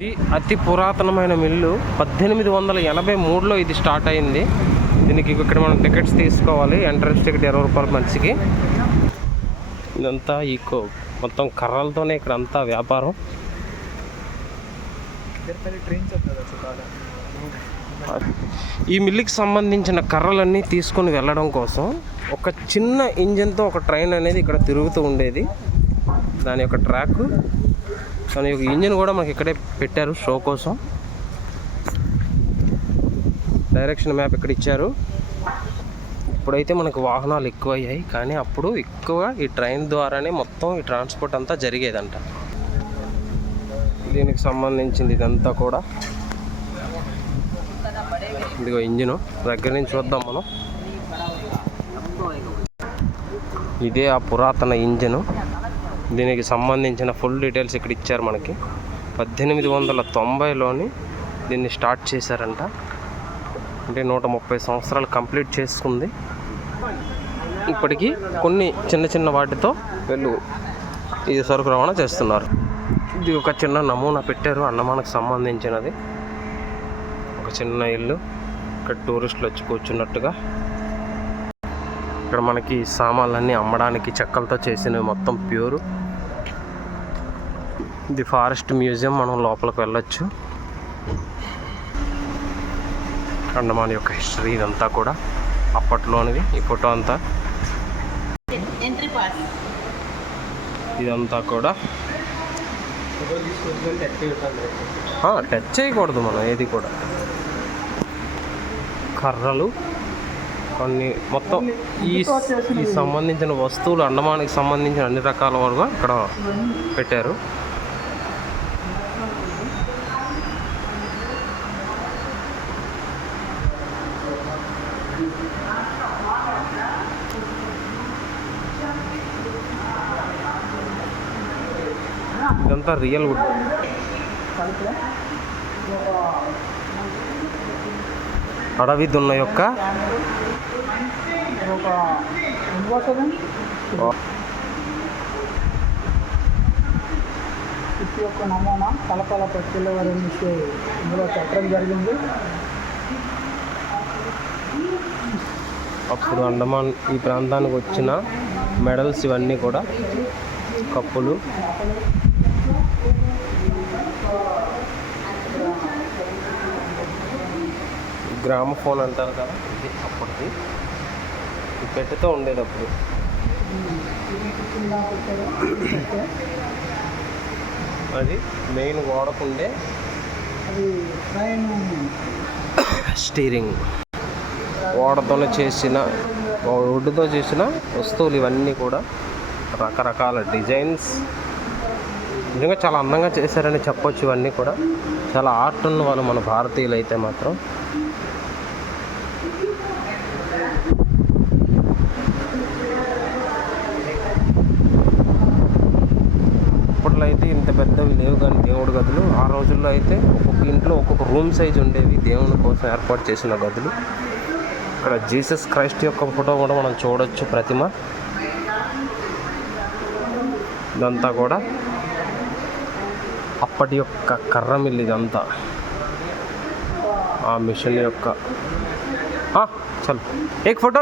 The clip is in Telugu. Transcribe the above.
ఇది అతి పురాతనమైన మిల్లు. 1883లో ఇది స్టార్ట్ అయింది. దీనికి ఇక్కడ మనం టికెట్స్ తీసుకోవాలి. ఎంట్రన్స్ టికెట్ 20 రూపాయలు మనిషికి. ఇదంతా ఈకో మొత్తం కర్రలతోనే ఇక్కడ అంతా వ్యాపారం. ఈ మిల్లుకి సంబంధించిన కర్రలన్నీ తీసుకొని వెళ్ళడం కోసం ఒక చిన్న ఇంజిన్తో ఒక ట్రైన్ అనేది ఇక్కడ తిరుగుతూ ఉండేది. దాని యొక్క ట్రాక్, దాని యొక్క ఇంజిన్ కూడా మనకి ఇక్కడే పెట్టారు షో కోసం. డైరెక్షన్ మ్యాప్ ఇక్కడ ఇచ్చారు. ఇప్పుడైతే మనకు వాహనాలు ఎక్కువయ్యాయి, కానీ అప్పుడు ఎక్కువ ఈ ట్రైన్ ద్వారానే మొత్తం ఈ ట్రాన్స్పోర్ట్ అంతా జరిగేదంట. దీనికి సంబంధించింది ఇదంతా కూడా. ఇదిగో ఇంజిన్ దగ్గర నుంచి చూద్దాం మనం. ఇదే ఆ పురాతన ఇంజిన్. దీనికి సంబంధించిన ఫుల్ డీటెయిల్స్ ఇక్కడ ఇచ్చారు మనకి. 1890లోని దీన్ని స్టార్ట్ చేశారంట. అంటే 130 సంవత్సరాలు కంప్లీట్ చేసుకుంది. ఇప్పటికీ కొన్ని చిన్న చిన్న వాటితో వీళ్ళు ఈ సరుకు రవాణా చేస్తున్నారు. ఇది ఒక చిన్న నమూనా పెట్టారు అన్నమానకు సంబంధించినది. ఒక చిన్న ఇల్లు, ఇక్కడ టూరిస్టులు వచ్చి కూర్చున్నట్టుగా. ఇక్కడ మనకి సామాన్లన్నీ అమ్మడానికి చెక్కలతో చేసినవి, మొత్తం ప్యూర్. ఇది ఫారెస్ట్ మ్యూజియం, మనం లోపలికి వెళ్ళొచ్చు. అండమాన్ యొక్క హిస్టరీ ఇదంతా కూడా అప్పట్లోనిది. ఈ ఫోటో అంతా ఇదంతా కూడా టచ్ చేయకూడదు మనం ఏది కూడా. కర్రలు కొన్ని మొత్తం ఈ సంబంధించిన వస్తువులు, అండమానికి సంబంధించిన అన్ని రకాల వరకు ఇక్కడ పెట్టారు. ఇదంతా రియల్ వుడ్. అడవి దున్న యొక్క నమూనా కలపాల పక్షుల వరకు ఇందులో పెట్టడం జరిగింది. అప్పుడు అండమాన్ ఈ ప్రాంతానికి వచ్చిన మెడల్స్ ఇవన్నీ కూడా, కప్పులు. గ్రామఫోన్ అంటారు కదా, ఇది అప్పటిది. ఈ పెట్టెతో ఉండేది అప్పుడు. అది మెయిన్ వాడకుండే స్టీరింగ్. ఓడతోనే చేసిన, వుడ్తో చేసిన వస్తువులు ఇవన్నీ కూడా రకరకాల డిజైన్స్. నిజంగా చాలా అందంగా చేశారని చెప్పొచ్చు. ఇవన్నీ కూడా చాలా ఆర్ట్ ఉన్న వాళ్ళు మన భారతీయులు అయితే మాత్రం. అప్పట్లో అయితే ఇంత పెద్దవి లేవు కానీ దేవుడి గదులు. ఆ రోజుల్లో అయితే ఒక్కొక్క ఇంట్లో ఒక్కొక్క రూమ్ సైజ్ ఉండేవి, దేవుని కోసం ఏర్పాటు చేసిన గదులు. ఇక్కడ జీసస్ క్రైస్ట్ యొక్క ఫోటో కూడా మనం చూడొచ్చు, ప్రతిమ. ఇదంతా కూడా అప్పటి యొక్క కర్ర మిల్లు. ఇదంతా ఆ మిషన్ యొక్క చల్ ఏక్ ఫోటో